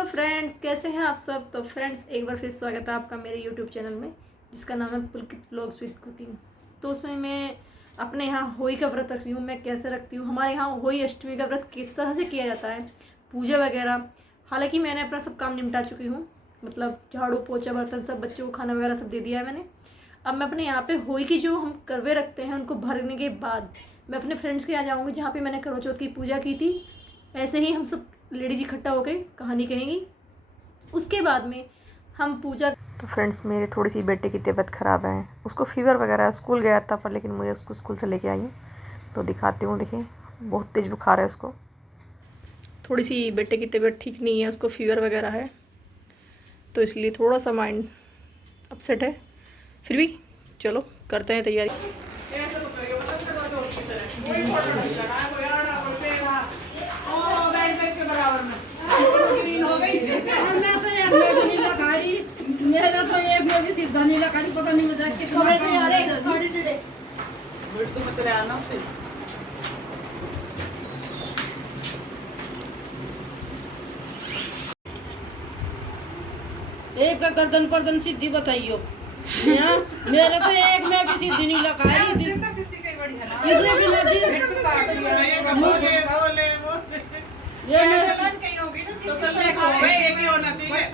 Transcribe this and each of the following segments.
Hello friends, कैसे हैं आप सब। तो फ्रेंड्स, एक बार फिर स्वागत है आपका मेरे यूट्यूब चैनल में, जिसका नाम है पुलकित व्लॉग्स विद कुकिंग। तो उसमें मैं अपने यहाँ होली का व्रत रख रही हूँ। मैं कैसे रखती हूँ, हमारे यहाँ होली अष्टमी का व्रत किस तरह से किया जाता है, पूजा वगैरह। हालांकि मैंने अपना सब काम निपटा चुकी हूँ, मतलब झाड़ू पोछा बर्तन सब, बच्चों को खाना वगैरह सब दे दिया है मैंने। अब मैं अपने यहाँ पे होली की जो हम करवे रखते हैं उनको भरने के बाद मैं अपने फ्रेंड्स के यहाँ जाऊँगी, जहाँ पे मैंने करवा चौथ की पूजा की थी। ऐसे ही हम सब लेडीज इकट्ठा होकर कहानी कहेंगी। उसके बाद में हम पूजा। तो फ्रेंड्स, मेरे थोड़ी सी बेटे की तबीयत ख़राब है, उसको फीवर वगैरह, स्कूल गया था पर लेकिन मुझे उसको स्कूल से लेके आई हूँ। तो दिखाती हूँ, देखिए बहुत तेज़ बुखार है उसको। थोड़ी सी बेटे की तबीयत ठीक नहीं है, उसको फीवर वगैरह है, तो इसलिए थोड़ा सा माइंड अपसेट है। फिर भी चलो करते हैं तैयारी। मेरा तो एक में भी सीधा नहीं लगा, पता नहीं मुझे कितना तो मत रहा ना उससे। एक का गर्दन पर्दन सीधी बताइयो। मेरा तो एक में भी सीधी नहीं लगा, किसी भी नदी ये भी होना चाहिए।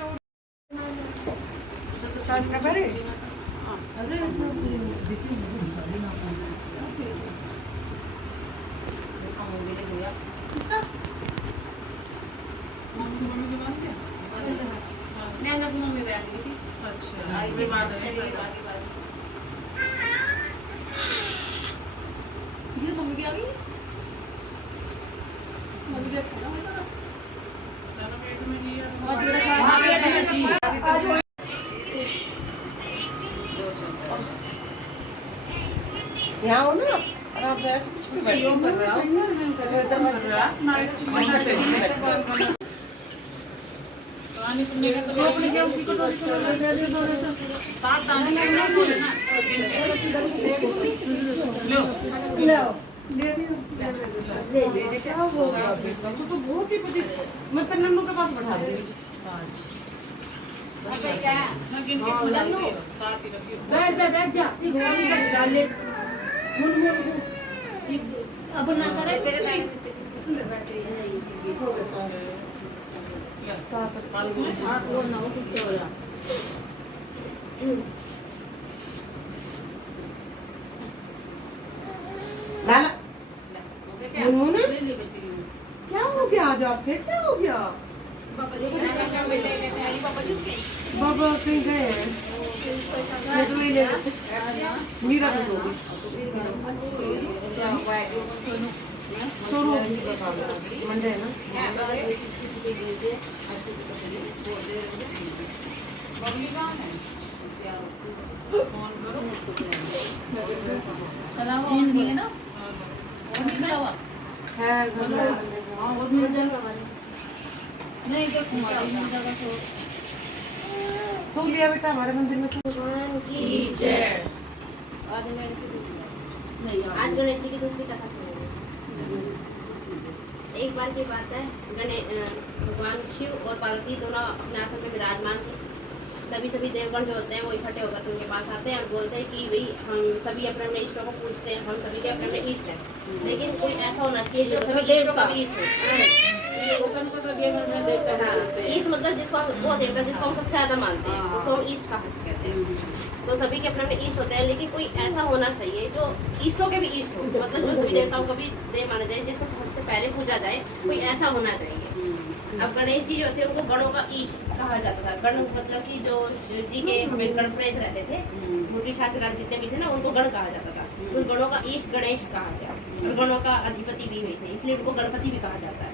मम्मी भी आ गई। मम्मी भी यहाँ हो ना, और आप ऐसे कुछ नहीं कर रहा हो। बहुत ही मैं नन्नू के पास बैठा दूंगी। बैठ जा, डाले अब ना करे क्या हो गया आज आपके, क्या हो गया? बाबा कहीं गए हैं, मीरा तो होगी मंडे है ना। नहीं तो लिया बेटा हमारे मंदिर में आज गणेश जी की दूसरी कथा सुनेंगे। एक बार की बात है, भगवान शिव और पार्वती दोनों अपने आसन में विराजमान थे। तभी सभी देवगण जो होते हैं वो इकट्ठे होकर उनके पास आते हैं और बोलते हैं कि भाई हम सभी अपने अपने ईश्वरों को पूजते हैं, हम सभी के अपने अपने ईष्ट हैं, लेकिन कोई ऐसा होना चाहिए जो सभी ईश्वरों का भी ईष्ट हो। ईष्ट मतलब जिसको वो देवता जिसको हम सबसे ज्यादा मानते हैं उसको हम ईष्ट कहते हैं। तो सभी के अपने अपने ईष्ट होते हैं, लेकिन कोई ऐसा होना चाहिए जो ईष्टों के भी ईष्ट हो, मतलब जो सभी देवताओं को भी देव माना जाए, जिसको सबसे पहले पूजा जाए, कोई ऐसा होना चाहिए। अब गणेश जी जो थे उनको गणों का ईश कहा जाता था। गण मतलब कि जो शिव जी के हमें गण प्रेत रहते थे, मूर्ति शास्त्रकार जितने भी थे ना, उनको गण कहा जाता था। उन गणों का ईश गणेश कहा गया और गणों का अधिपति भी हुए थे, इसलिए उनको गणपति भी कहा जाता है।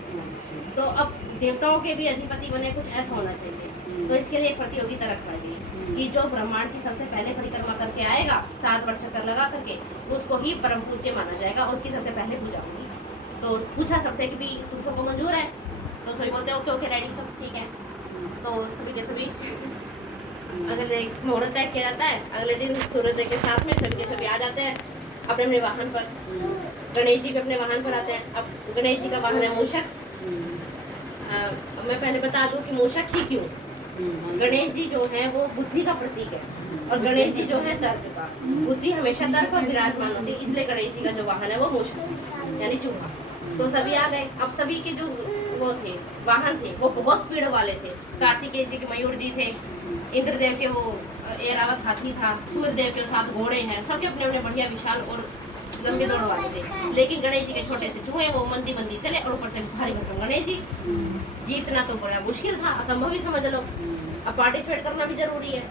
तो अब देवताओं के भी अधिपति बने, कुछ ऐसा होना चाहिए। तो इसके लिए एक प्रतियोगिता रख पड़ेगी कि जो ब्रह्मांड की सबसे पहले परिक्रमा करके आएगा 7 बार चक्कर लगा करके, उसको ही परम पूज्य माना जाएगा, उसकी सबसे पहले पूजा होगी। तो पूछा सबसे कि भी तुम सबको मंजूर है, तो सभी बोलते ओके ओके रेडी सब ठीक है। तो सभी के सभी अगले मुहूर्त तय किया जाता है। अगले दिन सूर्योदय के साथ में सभी के सभी आ जाते हैं अपने अपने वाहन पर। गणेश जी भी अपने वाहन पर आते हैं। अब गणेश जी का वाहन है मूषक, अब मैं पहले बता दूं कि मूषक ही क्यों। गणेश जी जो है वो बुद्धि का प्रतीक है और गणेश जी जो है तर्क का। बुद्धि हमेशा तर्क पर विराजमान होती है, इसलिए गणेश जी का जो वाहन है वो मूषक यानी चूहा। तो सभी आ गए। अब सभी के जो वो थे वाहन थे वो बहुत स्पीड वाले थे। कार्तिकेय जी के मयूर जी थे, इंद्रदेव के वो एरावत हाथी था, सूर्य देव के 7 घोड़े हैं, सबके अपने अपने बढ़िया विशाल और लंबे दौड़ वाले थे। लेकिन गणेश जी के छोटे से चूहे वो मंदी मंदी चले और ऊपर से भारी भरकम गणेश जी। जीतना तो बड़ा मुश्किल था, असंभव ही समझ लो। अब पार्टिसिपेट करना भी जरूरी है।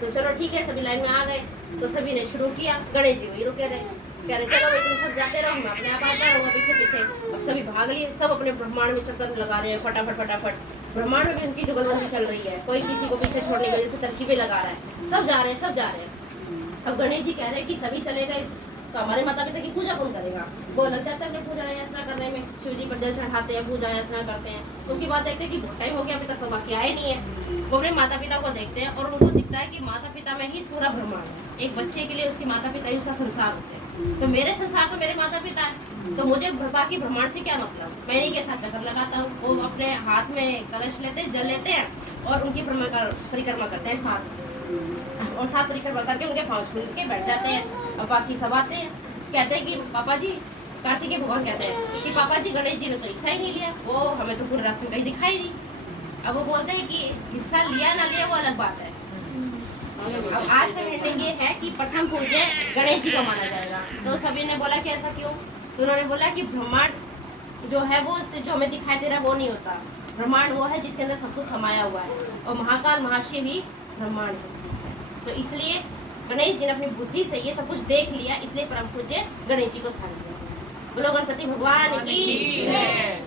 तो चलो ठीक है, सभी लाइन में आ गए। तो सभी ने शुरू किया। गणेश जी वही रुके रहे, कह रहे चलो भाई तुम सब जाते रहो, मैं अपने आप आता रहूंगा पीछे पीछे। अब सभी भाग लिए, सब अपने ब्रह्मांड में चक्कर लगा रहे हैं फटाफट फटाफट। ब्रह्मांड में भी उनकी जुगलबंदी चल रही है, कोई किसी को पीछे छोड़ने की वजह से तरकीबें लगा रहा है। सब जा रहे हैं, सब जा रहे हैं। अब गणेश जी कह रहे हैं कि सभी चले गए तो हमारे माता पिता की पूजा कौन करेगा। वो लग जाता है अपने पूजा याचना करने में, शिव जी पर जल चढ़ाते हैं, पूजा याचना करते हैं। उसके बाद देखते हैं कि बहुत टाइम हो गया, अभी तक तो बाकी आए नहीं है। वो अपने माता पिता को देखते हैं और उनको दिखता है कि माता पिता में ही पूरा ब्रह्मांड है। एक बच्चे के लिए उसके माता पिता ही उसका संसार होते हैं। तो मेरे संसार तो मेरे माता पिता है, तो मुझे बाकी ब्रह्मांड से क्या मतलब। मैं इन्हीं के साथ चक्कर लगाता हूँ। वो अपने हाथ में कलश लेते हैं, जल लेते हैं और उनकी परिक्रमा करते हैं साथ, और साथ परिक्रमा करके उनके पाँव छू के बैठ जाते हैं। और बाकी सब आते हैं, कहते हैं कि पापा जी, कार्तिकेय भगवान कहते हैं कि पापा जी गणेश जी ने तो हिस्सा ही नहीं लिया, वो हमें तो पूरे रास्ते में कहीं दिखाई नहीं। अब वो बोलते हैं कि हिस्सा लिया ना लिया वो अलग बात है। अब आज का निर्णय ये है कि प्रथम पूज्य गणेश जी को माना जाएगा। तो सभी ने बोला कि ऐसा क्यों। तो उन्होंने बोला कि ब्रह्मांड जो है वो जो हमें दिखाई दे रहा है वो नहीं होता। ब्रह्मांड वो है जिसके अंदर सब कुछ समाया हुआ है, और महाकाल महाशिव भी ब्रह्मांड है। तो इसलिए गणेश जी ने अपनी बुद्धि से ये सब कुछ देख लिया, इसलिए परम पूज्य गणेश जी को स्थान दिया। बोलो गणपति भगवान की जय।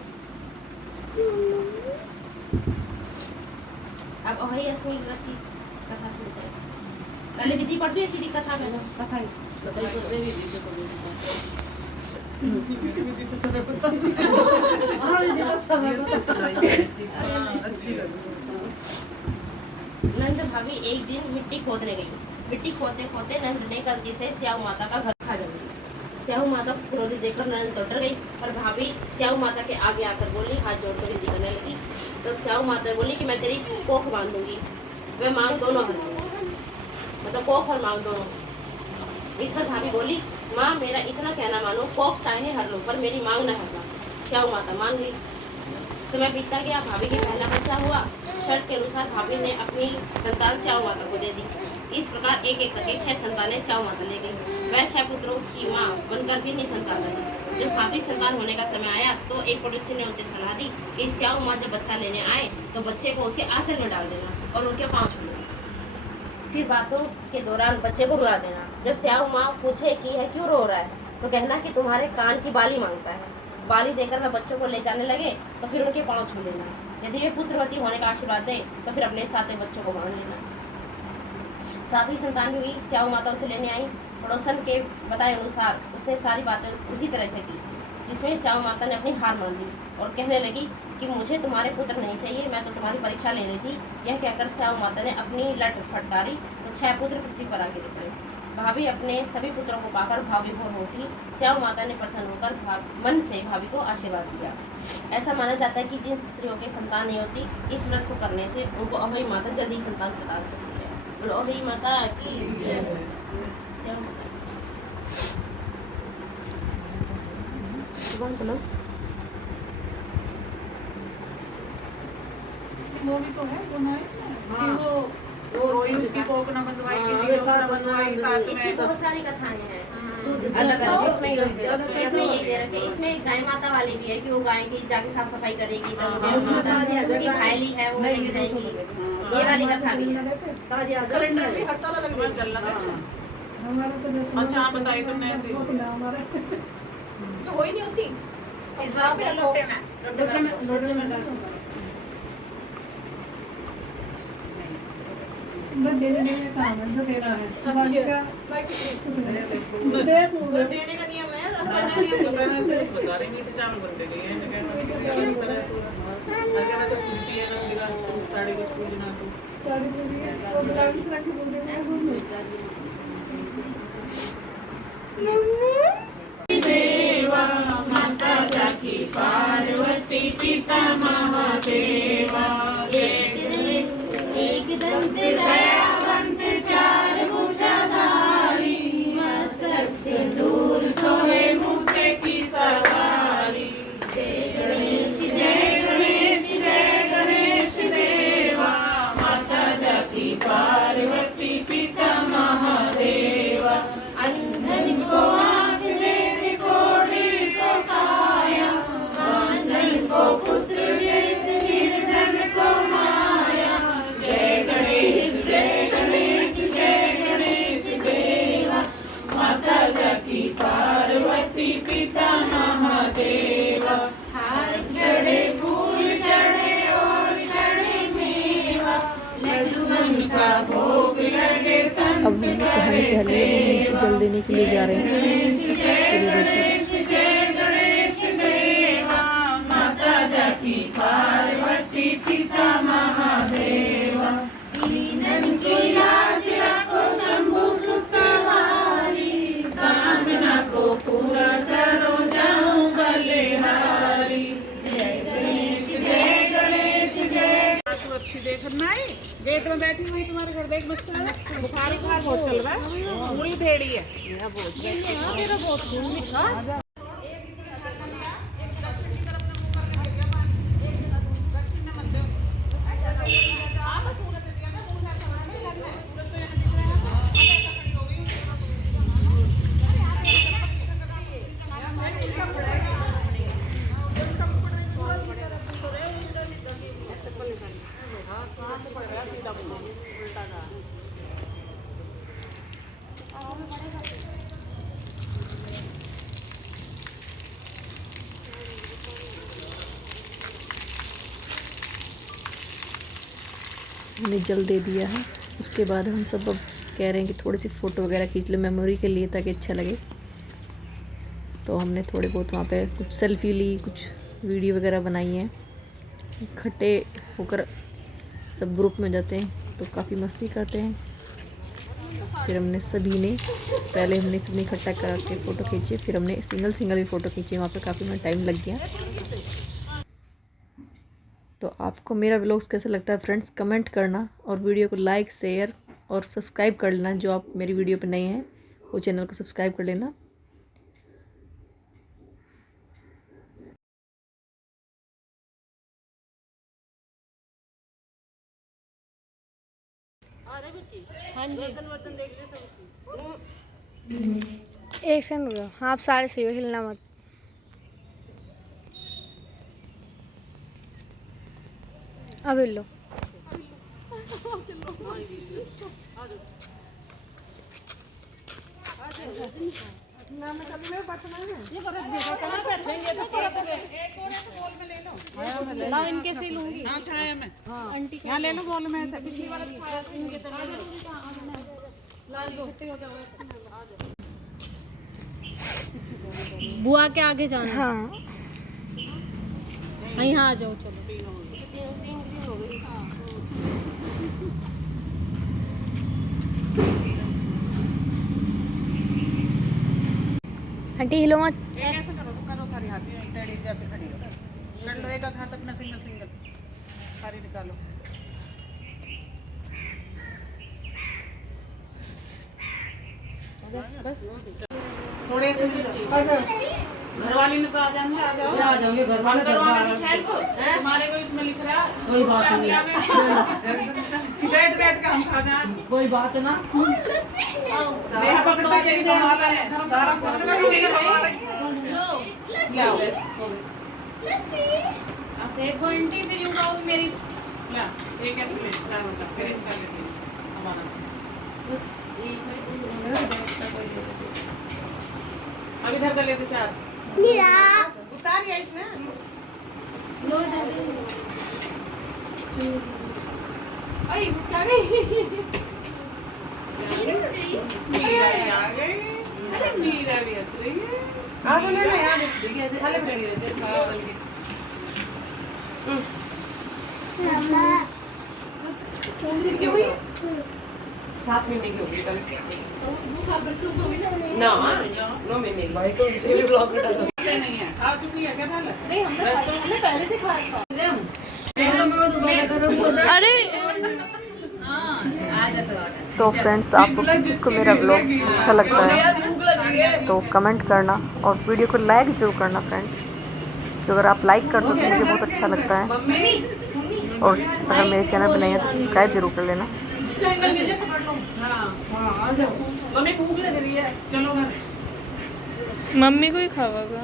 अब वही अष्टमी व्रत की कथा सुनते हैं। पहले विधि पढ़ती है, सीधी कथा में कथा नंद भाभी एक दिन मिट्टी खोदने गई। मिट्टी खोदते खोदते नंद ने गलती से स्याऊ माता का घर खा लिया। स्याऊ माता क्रोधित देखकर नंद तो डर गई, और भाभी स्याऊ माता के आगे आकर बोली, हाथ जोड़कर विनती करने लगी। तो स्याऊ माता बोली कि मैं तेरी कोख बांध दूंगी, वे मांग दोनों हर दूंगी, मतलब कोख और मांग दोनों। इस पर भाभी बोली, माँ मेरा इतना कहना मानो, कोख चाहे हर लो पर मेरी मांग न हरना। स्याऊ माता मान गई। समय बीतता गया, भाभी के पहला बच्चा हुआ। शर्त के अनुसार भाभी ने अपनी संतान स्याऊ माता को दे दी। इस प्रकार एक एक करके 6 संतानें स्याऊ माता ले गई। वह 6 पुत्रों की माँ बनकर भी निसंतान रही। जब 7वीं संतान होने का समय आया तो एक पड़ोसी ने उसे सलाह दी कि स्याऊ माँ जब बच्चा लेने आए तो बच्चे को उसके आंचल में डाल देना और उनके पाँव छू देना। फिर बातों के दौरान बच्चे को रुला देना। जब स्याऊ माँ पूछे कि यह क्यों रो रहा है तो कहना कि तुम्हारे कान की बाली मांगता है। बाली देकर वह बच्चों को ले जाने लगे तो फिर उनके पाँव छू लेना। यदि वे पुत्रवती होने का आशीर्वाद दे तो फिर अपने 7वें बच्चों को मान लेना। 7वीं संतान भी हुई। स्याऊ माता उसे लेने आई। पड़ोसन के बताए अनुसार उसने सारी बातें उसी तरह से की, जिसमें स्याऊ माता ने अपनी हार मान ली और कहने लगी कि मुझे तुम्हारे पुत्र नहीं चाहिए, मैं तो तुम्हारी परीक्षा ले रही थी। यह कहकर स्याऊ माता ने अपनी लट फटकारी तो 6 पुत्र पृथ्वी पर आके रुके। भाभी अपने सभी पुत्रों को पाकर भावविभोर हो उठी। स्याऊ माता ने प्रसन्न होकर मन से भाभी को आशीर्वाद दिया। ऐसा माना जाता है कि जिन स्त्रियों के संतान नहीं होती, इस व्रत को करने से उनको अभय माता जल्दी संतान प्रदान करती है। अभय माता की जय। स्याऊ माता चलो वो भी तो है वो ना इसमें कि वो रोई उसकी कोक ना बनवाई, किसी ने उसका बनवाई साथ में। इसकी बहुत सारी कथाएं हैं अलग अलग। इसमें ये दे रखे, इसमें गाय माता वाली भी है कि वो गाय की जाके साफ सफाई करेगी, तो उसकी भाईली है वो लेके जाएगी। ये वाली कथा भी है। कैलेंडर भी हर साल अलग चल रहा है। अच्छा आप बताइए तुमने ऐसे जो हो ही नहीं होती इस बार पे लोटे में देने का काम है, जो देना है बाकी का देने का नियम है, बता रहे मीठे चावल बनते नहीं तरह से अगर वैसे पूछती है ना मेरा साड़ी कुछ पूछना तो साड़ी पूरी है और गुलाबी से रखी बोल देना देवा माता जाकी पार्वती पिता पिता महादेवा। एक दंत दयावंत चार भुजाधारी, मस्तक सिंदूर सोहे मूसे की सवारी। जय गणेश जय गणेश जय गणेश देवा, माता जाकी पार्वती पिता महादेवा। अंधन को आँख देते, कोढ़ी को काया, बांझन को पुत्र देते, निर्धन को माया। जय गणेश जय गणेश जय गणेश देवा, माता जाकी पार्वती पिता महादेवा। हार चढ़े फूल चढ़े और चढ़े मेवा, लड्डूअन का भोग लगे संत अब कहानी कह रही है, नीचे जल देने के लिए जा रहे हैं। जय गणेश देवा, माता जाकी पार्वती पिता महादेवा। दीनन की लाज रखो शंभु सुतवारी, कामना को पूरा करो जाऊं बलिहारी। जय गणेश जय गणेश जय। तू अच्छी देख नहीं, गेट में बैठी हुई तुम्हारे घर देख बच्चा बुखार बहुत चल रहा है, मुड़ी भेड़ी है। मेरा बहुत खून निकला। हमने जल दे दिया है। उसके बाद हम सब अब कह रहे हैं कि थोड़ी सी फ़ोटो वगैरह खींच ले मेमोरी के लिए, ताकि अच्छा लगे। तो हमने थोड़े बहुत वहाँ पे कुछ सेल्फी ली, कुछ वीडियो वगैरह बनाई हैं। इकट्ठे होकर सब ग्रुप में जाते हैं तो काफ़ी मस्ती करते हैं। फिर हमने सभी ने पहले हमने सबने इकट्ठा करके फ़ोटो खींचे, फिर हमने सिंगल सिंगल भी फ़ोटो खींचे। वहाँ पे काफ़ी में टाइम लग गया। तो आपको मेरा व्लॉग्स कैसा लगता है फ्रेंड्स, कमेंट करना, और वीडियो को लाइक शेयर और सब्सक्राइब कर लेना। जो आप मेरी वीडियो पे नए हैं वो चैनल को सब्सक्राइब कर लेना। एक सेकंड रुको, हाँ आप सारे सही हो, हिलना मत। अब हिल लो। लाइन कैसे लूंगी? हाँ छाया में, आंटी यहाँ ले लो बॉल में। पिछली बार इनके बुआ के आगे जाना। हाँ यहाँ आ जाओ, चलो। आंटी हिलो मत। कैसे करो सारी हाथ टेढ़ी जैसे खड़ी हो, कर लो एक हाथ अपना सिंगल सिंगल, सारी निकालो। थोड़े से घरवाली ने तो आ जाएंगे, आ जाओ। आ जाओगे घरवाले कुछ हेल्प हमारे को इसमें लिख रहा है, कोई बात नहीं। बैठ बैठ के हम खा जाए, कोई बात ना। देह पकड़ता के सारा देखो आंटी, फिर यूं कहो मेरी एक ऐसे ले फिर इनका लेते हैं हमारा। बस अब इधर कर लेते चार। उतार गया इसमें। लो इधर। आई उठा गई। मीरा आ गई। अरे मीरा भी हंस रही है। आ तो ले यार, देखिए खाली खड़ी रहती है खाओ वाली। 7 महीने की हो गई कल। 2 साल बरसों हो गई ना। 9 महीने की भाई तो इसे भी ब्लॉक कर डालो। खाते नहीं है, खा चुकी है क्या पहले? नहीं, हमने पहले से खा रखा। अरे तो फ्रेंड्स, आपको किसको मेरा व्लॉग अच्छा लगता है तो कमेंट करना और वीडियो को लाइक जरूर करना फ्रेंड्स, तो अगर आप लाइक कर दो तो मुझे बहुत अच्छा लगता है। और अगर मेरे चैनल पर नहीं है तो सब्सक्राइब जरूर कर लेना। हाँ, आ जाओ। मम्मी भूख लग रही है, चलो घर। मम्मी को ही खावागा।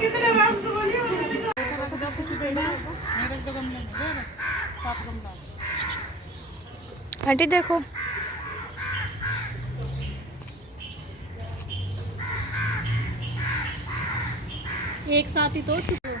कितने आराम से बोलिए। रख दो कुछ देना मेरे को गमले में दे दे, 7 गमला। आंटी देखो, एक साथ ही तो चुप हो।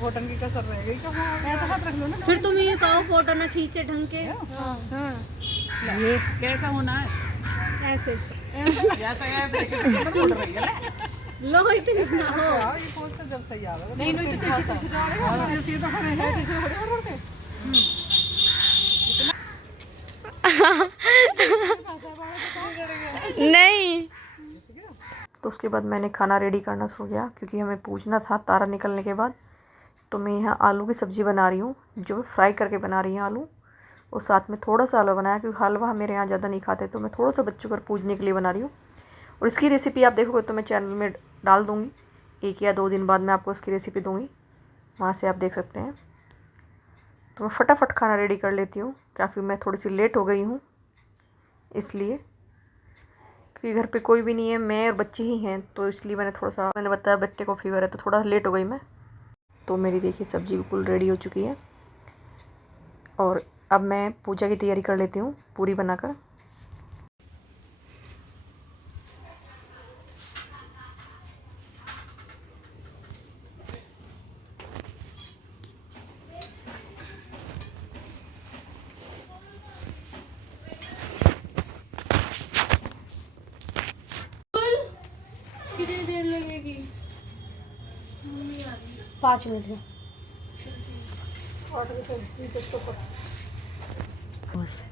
होटल की कसर रह गई कहाँ? ऐसा हाथ रख लो ना। फिर तुम ये कहो फोटो ना खींचे ढंग के। हाँ, ये कैसा होना है? ऐसे या तो ऐसे कितना छोड़ रही है ना। लो इतनी ना हो। ये पोज तो जब सही आवेगा। नहीं तो किसी जा रहे हैं, मेरे चीज तो खड़े हैं, किसी खड़े हैं। नहीं तो उसके बाद मैंने खाना रेडी करना शुरू किया क्योंकि हमें पूछना था तारा निकलने के बाद। तो मैं यहाँ आलू की सब्ज़ी बना रही हूँ, जो मैं फ्राई करके बना रही हूँ आलू, और साथ में थोड़ा सा हलवा बनाया क्योंकि हलवा मेरे यहाँ ज़्यादा नहीं खाते, तो मैं थोड़ा सा बच्चों पर पूजने के लिए बना रही हूँ। और इसकी रेसिपी आप देखोगे तो मैं चैनल में डाल दूँगी, 1 या 2 दिन बाद मैं आपको उसकी रेसिपी दूँगी, वहाँ से आप देख सकते हैं। तो मैं फटाफट खाना रेडी कर लेती हूँ, काफ़ी मैं थोड़ी सी लेट हो गई हूँ इसलिए, क्योंकि घर पे कोई भी नहीं है, मैं और बच्चे ही हैं, तो इसलिए मैंने बताया बच्चे को फीवर है तो थोड़ा लेट हो गई मैं। तो मेरी देखिए सब्ज़ी बिल्कुल रेडी हो चुकी है और अब मैं पूजा की तैयारी कर लेती हूँ पूरी बनाकर। कितनी देर लगेगी? 5 मिनट में। बस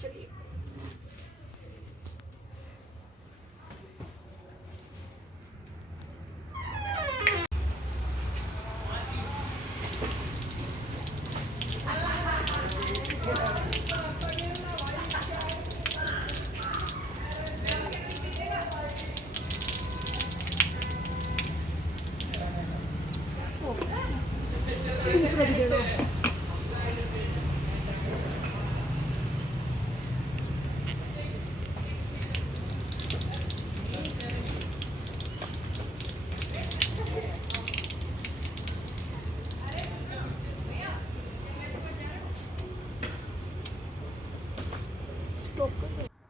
चलिए दूसरा भी दे दो।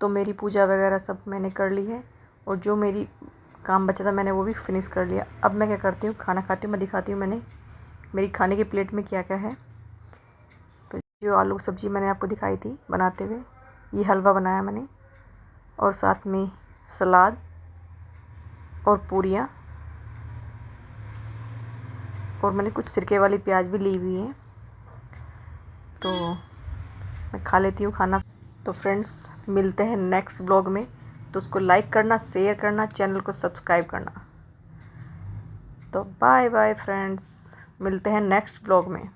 तो मेरी पूजा वगैरह सब मैंने कर ली है और जो मेरी काम बचा था मैंने वो भी फिनिश कर लिया। अब मैं क्या करती हूँ, खाना खाती हूँ, मैं दिखाती हूँ मैंने मेरी खाने की प्लेट में क्या क्या है। तो जो आलू सब्ज़ी मैंने आपको दिखाई थी बनाते हुए, ये हलवा बनाया मैंने और साथ में सलाद और पूरियाँ, और मैंने कुछ सिरके वाली प्याज भी ली हुई है। तो मैं खा लेती हूँ खाना। तो फ्रेंड्स मिलते हैं नेक्स्ट ब्लॉग में, तो उसको लाइक करना, शेयर करना, चैनल को सब्सक्राइब करना। तो बाय बाय फ्रेंड्स, मिलते हैं नेक्स्ट ब्लॉग में।